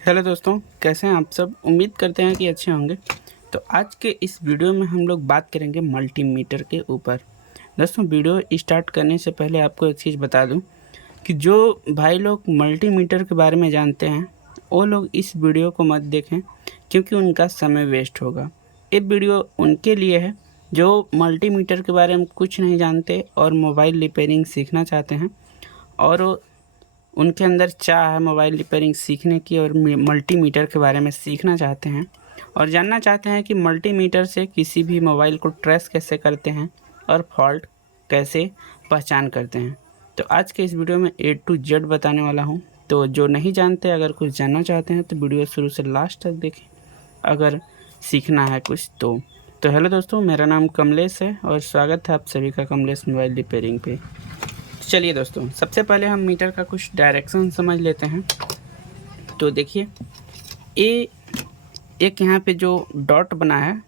Hello दोस्तों, कैसे हैं आप सब। उम्मीद करते हैं कि अच्छे होंगे। तो आज के इस वीडियो में हम लोग बात करेंगे मल्टीमीटर के ऊपर। दोस्तों, वीडियो स्टार्ट करने से पहले आपको एक चीज़ बता दूं कि जो भाई लोग मल्टीमीटर के बारे में जानते हैं वो लोग इस वीडियो को मत देखें, क्योंकि उनका समय वेस्ट होगा। ये वीडियो उनके लिए है जो मल्टीमीटर के बारे में कुछ नहीं जानते और मोबाइल रिपेयरिंग सीखना चाहते हैं, और उनके अंदर चाह है मोबाइल रिपेयरिंग सीखने की और मल्टीमीटर के बारे में सीखना चाहते हैं और जानना चाहते हैं कि मल्टीमीटर से किसी भी मोबाइल को ट्रेस कैसे करते हैं और फॉल्ट कैसे पहचान करते हैं। तो आज के इस वीडियो में A to Z बताने वाला हूं। तो जो नहीं जानते, अगर कुछ जानना चाहते हैं तो वीडियो शुरू से लास्ट तक देखें, अगर सीखना है कुछ तो हेलो दोस्तों, मेरा नाम कमलेश है और स्वागत है आप सभी का कमलेश मोबाइल रिपेयरिंग पे। चलिए दोस्तों, सबसे पहले हम मीटर का कुछ डायरेक्शन समझ लेते हैं। तो देखिए, ये एक यहाँ पे जो डॉट बना है,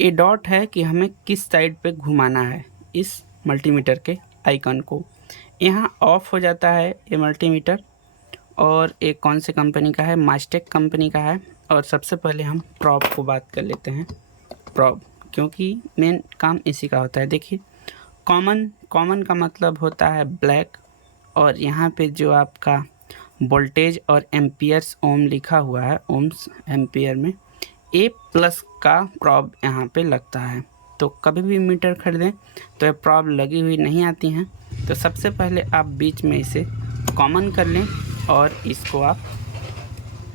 ये डॉट है कि हमें किस साइड पे घुमाना है इस मल्टीमीटर के आइकन को। यहाँ ऑफ हो जाता है ये मल्टीमीटर, और एक कौन से कंपनी का है, मास्टेक कंपनी का है। और सबसे पहले हम प्रॉब को बात कर लेते हैं। प्रॉब, क्योंकि मेन काम इसी का होता है। देखिए, कॉमन का मतलब होता है ब्लैक, और यहाँ पे जो आपका वोल्टेज और एम्पियर्स ओम लिखा हुआ है, ओम्स एम्पियर में, ए प्लस का प्रॉब यहाँ पे लगता है। तो कभी भी मीटर खरीदें तो ये प्रॉब लगी हुई नहीं आती हैं। तो सबसे पहले आप बीच में इसे कॉमन कर लें और इसको आप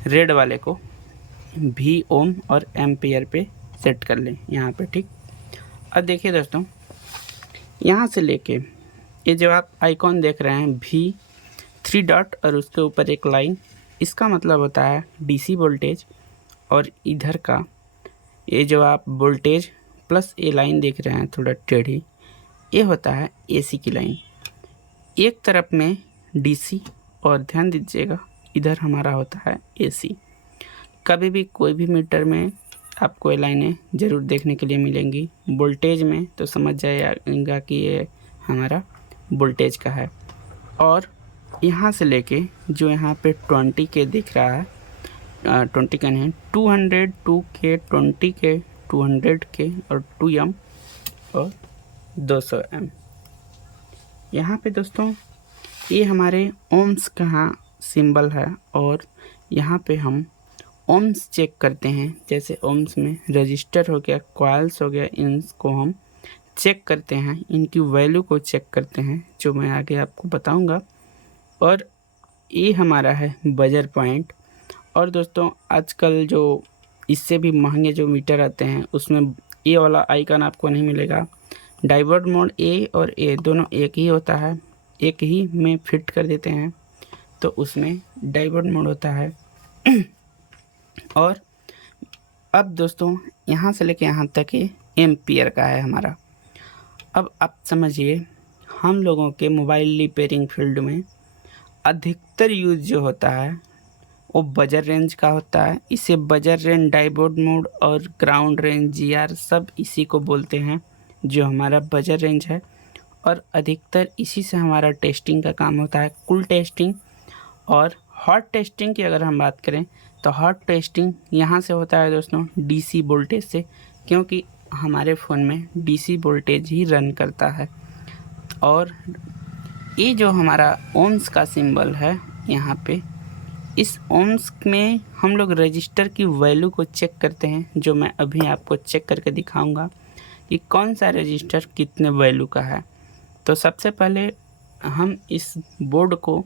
रेड वाले को भी ओम और एम्पियर पे सेट कर लें यहाँ पे। ठीक, अब देखिए दोस्तों, यहाँ से लेके ये जो आप आइकॉन देख रहे हैं भी 3 डॉट और उसके ऊपर एक लाइन, इसका मतलब होता है डीसी वोल्टेज। और इधर का ये जो आप वोल्टेज प्लस ये लाइन देख रहे हैं थोड़ा टेढ़ी, ये होता है एसी की लाइन। एक तरफ में डीसी और ध्यान दीजिएगा इधर हमारा होता है एसी। कभी भी कोई भी मीटर में आपको ये लाइनें ज़रूर देखने के लिए मिलेंगी। वोल्टेज में तो समझ जाइएगा कि ये हमारा वोल्टेज का है। और यहाँ से लेके जो यहाँ पे 20 के दिख रहा है, 20 का नहीं, 200, 2 के, 20 के, 200 के और 2M और 200M। यहाँ पे दोस्तों ये हमारे ओम्स का सिंबल है, और यहाँ पे हम ओम्स चेक करते हैं। जैसे ओम्स में रजिस्टर हो गया, कॉइल्स हो गया, इनको हम चेक करते हैं, इनकी वैल्यू को चेक करते हैं, जो मैं आगे आपको बताऊंगा। और ये हमारा है बजर पॉइंट। और दोस्तों, आजकल जो इससे भी महंगे जो मीटर आते हैं उसमें ये वाला आइकन आपको नहीं मिलेगा। डाइवर्ट मोड ए और ए दोनों एक ही होता है, एक ही में फिट कर देते हैं, तो उसमें डाइवर्ट मोड होता है। और अब दोस्तों, यहाँ से लेके यहाँ तक ये एम्पियर का है हमारा। अब आप समझिए, हम लोगों के मोबाइल रिपेयरिंग फील्ड में अधिकतर यूज जो होता है वो बजर रेंज का होता है। इसे बजर रेंज, डाइवर्ट मोड और ग्राउंड रेंज, जीआर सब इसी को बोलते हैं, जो हमारा बजर रेंज है। और अधिकतर इसी से हमारा टेस्टिंग का काम होता है, कूल टेस्टिंग। और हॉट टेस्टिंग की अगर हम बात करें तो हॉट टेस्टिंग यहाँ से होता है दोस्तों डीसी वोल्टेज से, क्योंकि हमारे फ़ोन में डीसी वोल्टेज ही रन करता है। और ये जो हमारा ओम्स का सिंबल है यहाँ पे, इस ओम्स में हम लोग रजिस्टर की वैल्यू को चेक करते हैं, जो मैं अभी आपको चेक करके दिखाऊंगा कि कौन सा रजिस्टर कितने वैल्यू का है। तो सबसे पहले हम इस बोर्ड को,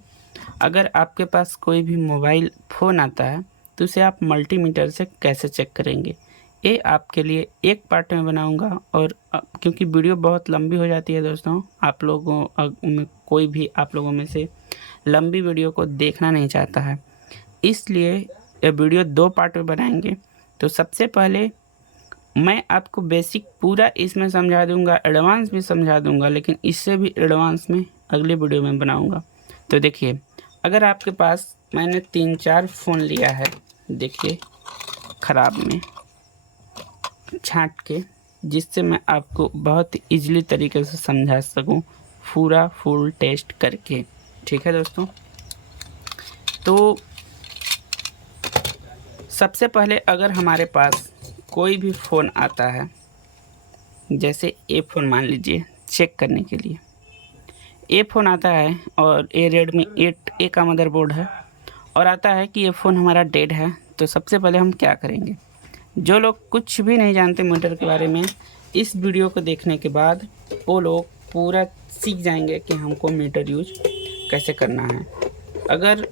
अगर आपके पास कोई भी मोबाइल फ़ोन आता है तो उसे आप मल्टीमीटर से कैसे चेक करेंगे, ये आपके लिए एक पार्ट में बनाऊंगा। और क्योंकि वीडियो बहुत लंबी हो जाती है दोस्तों, आप लोगों में कोई भी आप लोगों में से लंबी वीडियो को देखना नहीं चाहता है, इसलिए ये वीडियो 2 पार्ट में बनाएंगे। तो सबसे पहले मैं आपको बेसिक पूरा इसमें समझा दूंगा, एडवांस भी समझा दूंगा, लेकिन इससे भी एडवांस में अगले वीडियो में बनाऊंगा। तो देखिए, अगर आपके पास, मैंने 3-4 फ़ोन लिया है, देखिए ख़राब में छांट के, जिससे मैं आपको बहुत ईजिली तरीके से समझा सकूं, पूरा फुल टेस्ट करके। ठीक है दोस्तों, तो सबसे पहले अगर हमारे पास कोई भी फ़ोन आता है, जैसे ए फ़ोन मान लीजिए चेक करने के लिए, ए फ़ोन आता है और ये रेडमी 8A का मदरबोर्ड है और आता है कि ये फ़ोन हमारा डेड है। तो सबसे पहले हम क्या करेंगे, जो लोग कुछ भी नहीं जानते मीटर के बारे में, इस वीडियो को देखने के बाद वो लोग पूरा सीख जाएंगे कि हमको मीटर यूज कैसे करना है। अगर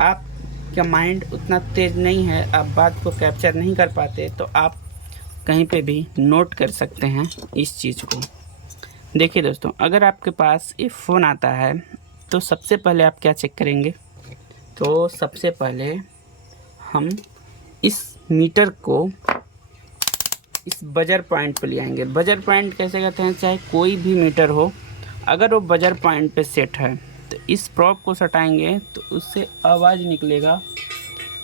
आपका माइंड उतना तेज़ नहीं है, आप बात को कैप्चर नहीं कर पाते, तो आप कहीं पे भी नोट कर सकते हैं इस चीज़ को। देखिए दोस्तों, अगर आपके पास ये फ़ोन आता है तो सबसे पहले आप क्या चेक करेंगे, तो सबसे पहले हम इस मीटर को इस बजर पॉइंट पे ले आएंगे। बजर पॉइंट कैसे कहते हैं, चाहे कोई भी मीटर हो, अगर वो बजर पॉइंट पे सेट है तो इस प्रोब को सटाएंगे तो उससे आवाज़ निकलेगा।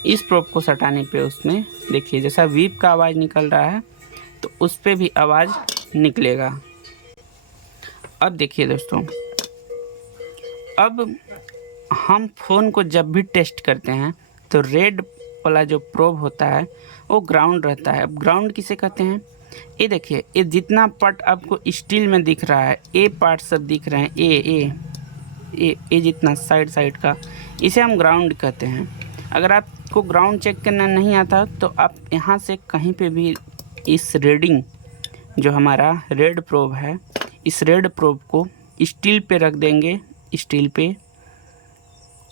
इस प्रोब को सटाने पे उसमें देखिए जैसा वीप का आवाज़ निकल रहा है तो उस पर भी आवाज़ निकलेगा। अब देखिए दोस्तों, अब हम फ़ोन को जब भी टेस्ट करते हैं तो रेड वाला जो प्रोब होता है वो ग्राउंड रहता है। अब ग्राउंड किसे कहते हैं, ये देखिए, ये जितना पार्ट आपको स्टील में दिख रहा है, ए पार्ट सब दिख रहे हैं, ए जितना साइड का, इसे हम ग्राउंड कहते हैं। अगर आपको ग्राउंड चेक करना नहीं आता तो आप यहाँ से कहीं पे भी इस रीडिंग जो हमारा रेड प्रोब है, इस रेड प्रोब को स्टील पे रख देंगे, स्टील पे,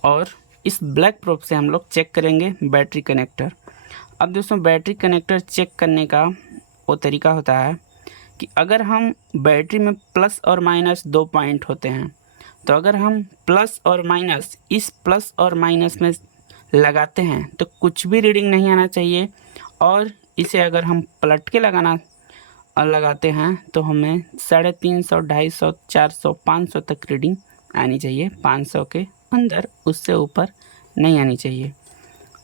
और इस ब्लैक प्रोब से हम लोग चेक करेंगे बैटरी कनेक्टर। अब दोस्तों, बैटरी कनेक्टर चेक करने का वो तरीका होता है कि अगर हम बैटरी में प्लस और माइनस 2 पॉइंट होते हैं, तो अगर हम प्लस और माइनस इस प्लस और माइनस में लगाते हैं तो कुछ भी रीडिंग नहीं आना चाहिए, और इसे अगर हम पलट के लगाते हैं तो हमें 350, 250, 400, 500 तक रीडिंग आनी चाहिए। 500 के अंदर, उससे ऊपर नहीं आनी चाहिए।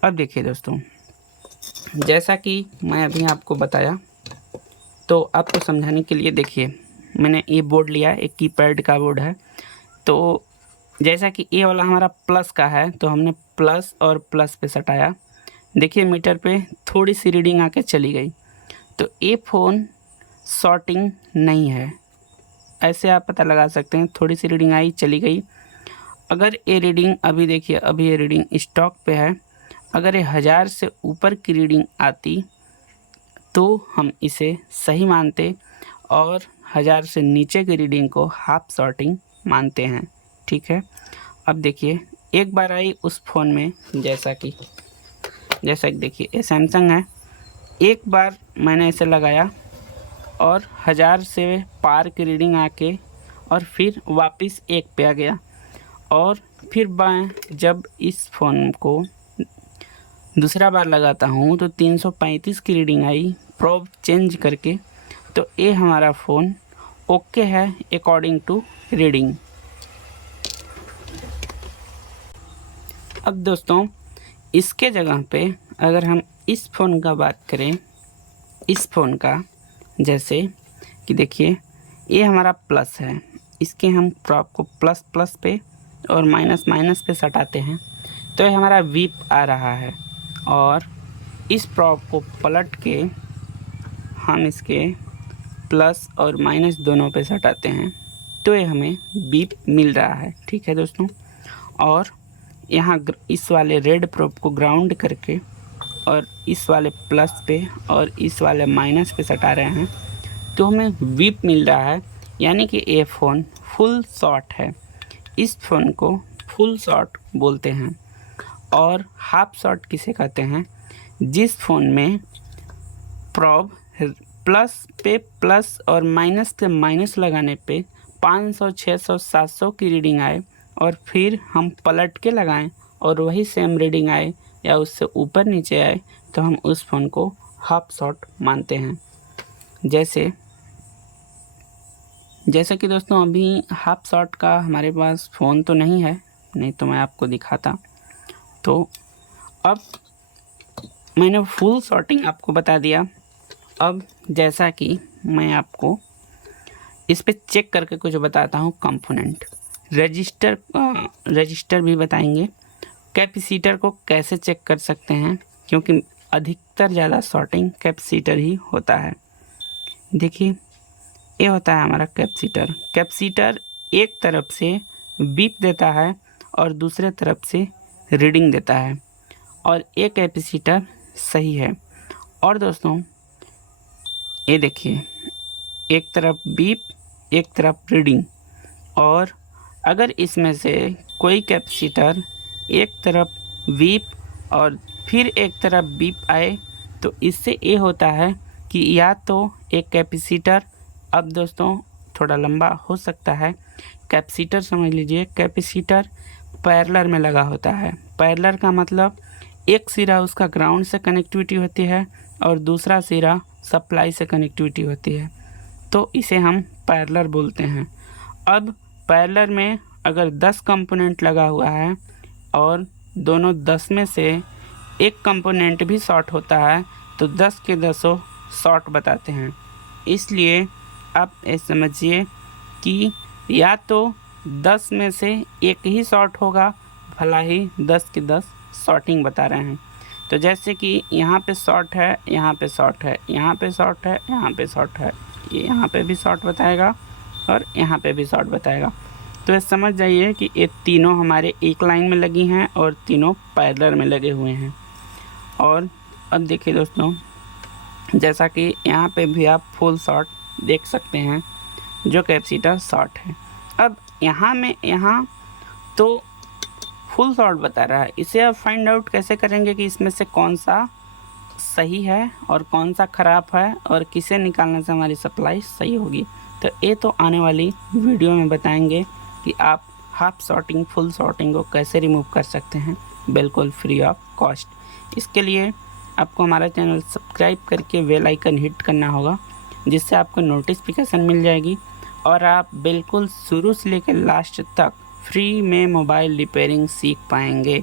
अब देखिए दोस्तों, जैसा कि मैं अभी आपको बताया, तो आपको समझाने के लिए देखिए मैंने ये बोर्ड लिया, एक कीपैड का बोर्ड है। तो जैसा कि ये वाला हमारा प्लस का है तो हमने प्लस और प्लस पे सटाया। देखिए मीटर पे थोड़ी सी रीडिंग आके चली गई, तो ये फ़ोन शॉर्टिंग नहीं है, ऐसे आप पता लगा सकते हैं। थोड़ी सी रीडिंग आई, चली गई। अगर ये रीडिंग, अभी देखिए, अभी ये रीडिंग स्टॉक पे है, अगर ये 1000 से ऊपर की रीडिंग आती तो हम इसे सही मानते, और 1000 से नीचे की रीडिंग को हाफ शॉर्टिंग मानते हैं। ठीक है। अब देखिए, एक बार आई उस फ़ोन में, जैसा कि देखिए ये सैमसंग है, एक बार मैंने इसे लगाया और 1000 से पार की रीडिंग आके और फिर वापस 1 पे आ गया, और फिर मैं जब इस फ़ोन को दूसरा बार लगाता हूँ तो 335 की रीडिंग आई प्रोब चेंज करके। तो ये हमारा फ़ोन ओके है अकॉर्डिंग टू रीडिंग। अब दोस्तों, इसके जगह पे अगर हम इस फ़ोन का बात करें, इस फ़ोन का, जैसे कि देखिए ये हमारा प्लस है, इसके हम प्रोब को प्लस प्लस पे और माइनस माइनस पे सटाते हैं तो ये हमारा वीप आ रहा है, और इस प्रोब को पलट के हम इसके प्लस और माइनस दोनों पे सटाते हैं तो ये हमें बीप मिल रहा है। ठीक है दोस्तों, और यहाँ इस वाले रेड प्रोब को ग्राउंड करके और इस वाले प्लस पे और इस वाले माइनस पे सटा रहे हैं तो हमें वीप मिल रहा है, यानी कि ये फ़ोन फुल शॉट है। इस फ़ोन को फुल शॉट बोलते हैं। और हाफ शॉट किसे कहते हैं, जिस फ़ोन में प्रोब प्लस पे प्लस और माइनस पे माइनस लगाने पे 500, 600, 700 की रीडिंग आए और फिर हम पलट के लगाएं और वही सेम रीडिंग आए या उससे ऊपर नीचे आए तो हम उस फ़ोन को हाफ शॉट मानते हैं। जैसे कि दोस्तों, अभी हाफ शॉट का हमारे पास फ़ोन तो नहीं है, नहीं तो मैं आपको दिखाता। तो अब मैंने फुल शॉर्टिंग आपको बता दिया। अब जैसा कि मैं आपको इस पे चेक करके कुछ बताता हूँ कंपोनेंट। रजिस्टर भी बताएंगे, कैपेसिटर को कैसे चेक कर सकते हैं क्योंकि अधिकतर ज़्यादा शॉर्टिंग कैपेसिटर ही होता है। देखिए ये होता है हमारा कैपेसिटर। कैपेसिटर एक तरफ से बीप देता है और दूसरे तरफ से रीडिंग देता है, और ये कैपेसिटर सही है। और दोस्तों ये देखिए, एक तरफ बीप एक तरफ रीडिंग, और अगर इसमें से कोई कैपेसिटर एक तरफ बीप और फिर एक तरफ बीप आए तो इससे ये होता है कि या तो एक कैपेसिटर, अब दोस्तों थोड़ा लंबा हो सकता है, कैपेसिटर समझ लीजिए, कैपेसिटर पैरेलल में लगा होता है। पैरेलल का मतलब एक सिरा उसका ग्राउंड से कनेक्टिविटी होती है और दूसरा सिरा सप्लाई से कनेक्टिविटी होती है, तो इसे हम पैरेलल बोलते हैं। अब पैरेलल में अगर 10 कंपोनेंट लगा हुआ है और दोनों 10 में से एक कंपोनेंट भी शॉर्ट होता है तो 10 के 10 शॉर्ट बताते हैं। इसलिए आप ये समझिए कि या तो 10 में से एक ही शॉर्ट होगा, भला ही 10 के 10 शॉर्टिंग बता रहे हैं। तो जैसे कि यहाँ पे शॉर्ट है, यहाँ पे शॉर्ट है, यहाँ पे शॉर्ट है, यहाँ पे शॉर्ट है, ये यहाँ पे भी शॉर्ट बताएगा और यहाँ पे भी शॉर्ट बताएगा। तो ये समझ जाइए कि ये तीनों हमारे एक लाइन में लगी हैं और तीनों पैरेलल में लगे हुए हैं। और अब देखिए दोस्तों, जैसा कि यहाँ पे भी आप फुल शॉर्ट देख सकते हैं जो कैपेसिटर शॉर्ट है। अब यहाँ तो फुल शॉर्ट बता रहा है, इसे आप फाइंड आउट कैसे करेंगे कि इसमें से कौन सा सही है और कौन सा ख़राब है और किसे निकालने से हमारी सप्लाई सही होगी। तो ये तो आने वाली वीडियो में बताएंगे कि आप हाफ शॉर्टिंग फुल शॉर्टिंग को कैसे रिमूव कर सकते हैं बिल्कुल फ्री ऑफ कॉस्ट। इसके लिए आपको हमारा चैनल सब्सक्राइब करके बेल आइकन हिट करना होगा, जिससे आपको नोटिफिकेशन मिल जाएगी और आप बिल्कुल शुरू से लेकर लास्ट तक फ्री में मोबाइल रिपेयरिंग सीख पाएंगे।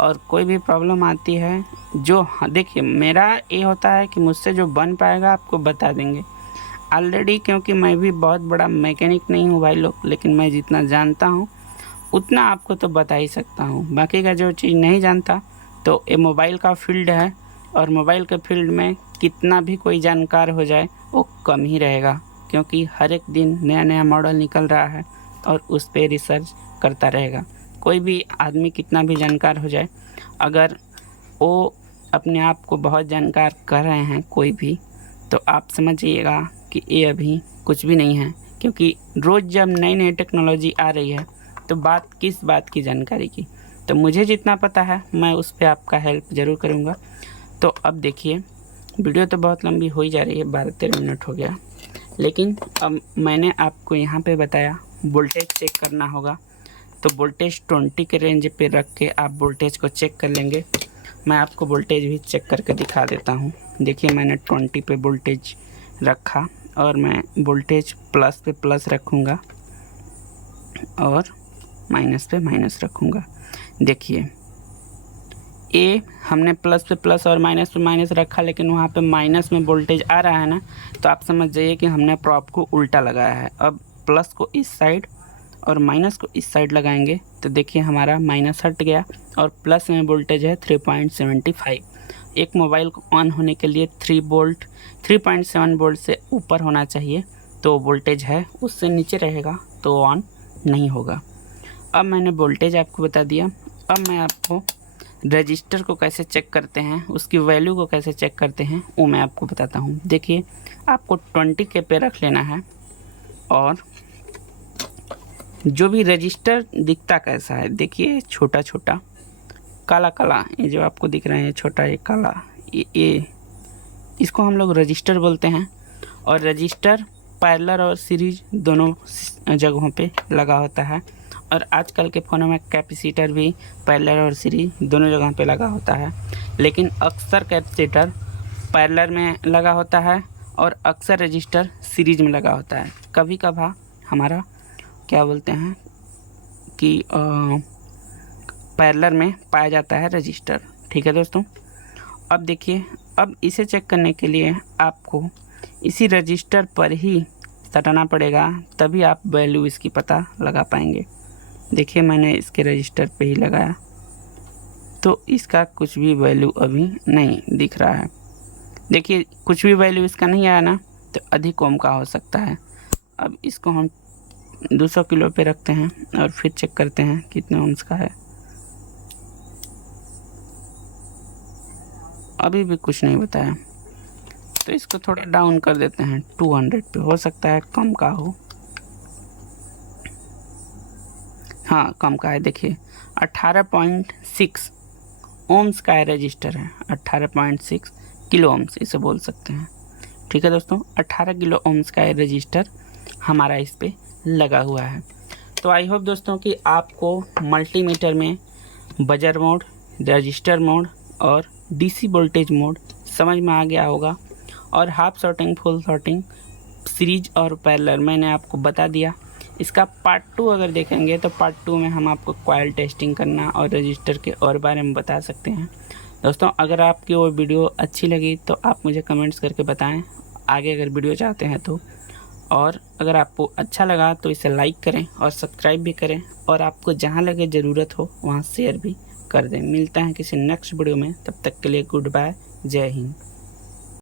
और कोई भी प्रॉब्लम आती है जो देखिए, मेरा ये होता है कि मुझसे जो बन पाएगा आपको बता देंगे ऑलरेडी, क्योंकि मैं भी बहुत बड़ा मैकेनिक नहीं हूँ भाई लोग, लेकिन मैं जितना जानता हूँ उतना आपको तो बता ही सकता हूँ। बाकी का जो चीज़ नहीं जानता, तो ये मोबाइल का फील्ड है और मोबाइल के फील्ड में कितना भी कोई जानकार हो जाए वो कम ही रहेगा, क्योंकि हर एक दिन नया नया मॉडल निकल रहा है और उस पर रिसर्च करता रहेगा। कोई भी आदमी कितना भी जानकार हो जाए, अगर वो अपने आप को बहुत जानकार कर रहे हैं कोई भी, तो आप समझिएगा कि ये अभी कुछ भी नहीं है, क्योंकि रोज़ जब नई नई टेक्नोलॉजी आ रही है तो बात किस बात की जानकारी की। तो मुझे जितना पता है मैं उस पर आपका हेल्प ज़रूर करूँगा। तो अब देखिए, वीडियो तो बहुत लंबी हो ही जा रही है, 12-13 मिनट हो गया, लेकिन अब मैंने आपको यहाँ पे बताया वोल्टेज चेक करना होगा। तो वोल्टेज 20 के रेंज पे रख के आप वोल्टेज को चेक कर लेंगे। मैं आपको वोल्टेज भी चेक करके दिखा देता हूँ। देखिए मैंने 20 पे वोल्टेज रखा और मैं वोल्टेज प्लस पे प्लस रखूँगा और माइनस पे माइनस रखूँगा। देखिए ये हमने प्लस पे प्लस और माइनस पे माइनस रखा, लेकिन वहाँ पे माइनस में वोल्टेज आ रहा है ना, तो आप समझ जाइए कि हमने प्रॉप को उल्टा लगाया है। अब प्लस को इस साइड और माइनस को इस साइड लगाएंगे तो देखिए हमारा माइनस हट गया और प्लस में वोल्टेज है 3.75। एक मोबाइल को ऑन होने के लिए 3.7 वोल्ट से ऊपर होना चाहिए, तो वोल्टेज है, उससे नीचे रहेगा तो ऑन नहीं होगा। अब मैंने वोल्टेज आपको बता दिया। अब मैं आपको रजिस्टर को कैसे चेक करते हैं, उसकी वैल्यू को कैसे चेक करते हैं, वो मैं आपको बताता हूँ। देखिए आपको 20 के पे रख लेना है और जो भी रजिस्टर दिखता कैसा है, देखिए छोटा छोटा काला काला, ये जो आपको दिख रहे हैं छोटा ये काला, ये इसको हम लोग रजिस्टर बोलते हैं। और रजिस्टर पैरेलल और सीरीज दोनों जगहों पे लगा होता है, और आजकल के फ़ोनों में कैपेसिटर भी पैरेलल और सीरीज दोनों जगहों पे लगा होता है। लेकिन अक्सर कैपेसिटर पैरेलल में लगा होता है और अक्सर रजिस्टर सीरीज में लगा होता है। कभी कभार हमारा क्या बोलते हैं कि पैरेलल में पाया जाता है रजिस्टर। ठीक है दोस्तों, अब देखिए, अब इसे चेक करने के लिए आपको इसी रजिस्टर पर ही सटाना पड़ेगा, तभी आप वैल्यू इसकी पता लगा पाएंगे। देखिए मैंने इसके रजिस्टर पे ही लगाया तो इसका कुछ भी वैल्यू अभी नहीं दिख रहा है। देखिए कुछ भी वैल्यू इसका नहीं आया ना, तो अधिक ओम का हो सकता है। अब इसको हम 200 किलो पे रखते हैं और फिर चेक करते हैं कितने ओम्स का है। अभी भी कुछ नहीं बताया, तो इसको थोड़ा डाउन कर देते हैं 200 पे, हो सकता है कम का हो। हाँ कम का है, देखिए 18.6 ओम्स का है, रजिस्टर है 18.6 किलो ओम्स इसे बोल सकते हैं। ठीक है दोस्तों, 18 किलो ओम्स का है रजिस्टर हमारा इस पे लगा हुआ है। तो आई होप दोस्तों कि आपको मल्टीमीटर में बजर मोड, रजिस्टर मोड और डीसी वोल्टेज मोड समझ में आ गया होगा। और half shorting, full shorting, series और पैरेलल मैंने आपको बता दिया। इसका पार्ट 2 अगर देखेंगे तो पार्ट 2 में हम आपको कॉइल टेस्टिंग करना और रजिस्टर के और बारे में बता सकते हैं। दोस्तों अगर आपकी वो वीडियो अच्छी लगी तो आप मुझे कमेंट्स करके बताएं आगे अगर वीडियो चाहते हैं तो। और अगर आपको अच्छा लगा तो इसे लाइक करें और सब्सक्राइब भी करें, और आपको जहां लगे ज़रूरत हो वहां शेयर भी कर दें। मिलता है किसी नेक्स्ट वीडियो में, तब तक के लिए गुड बाय, जय हिंद।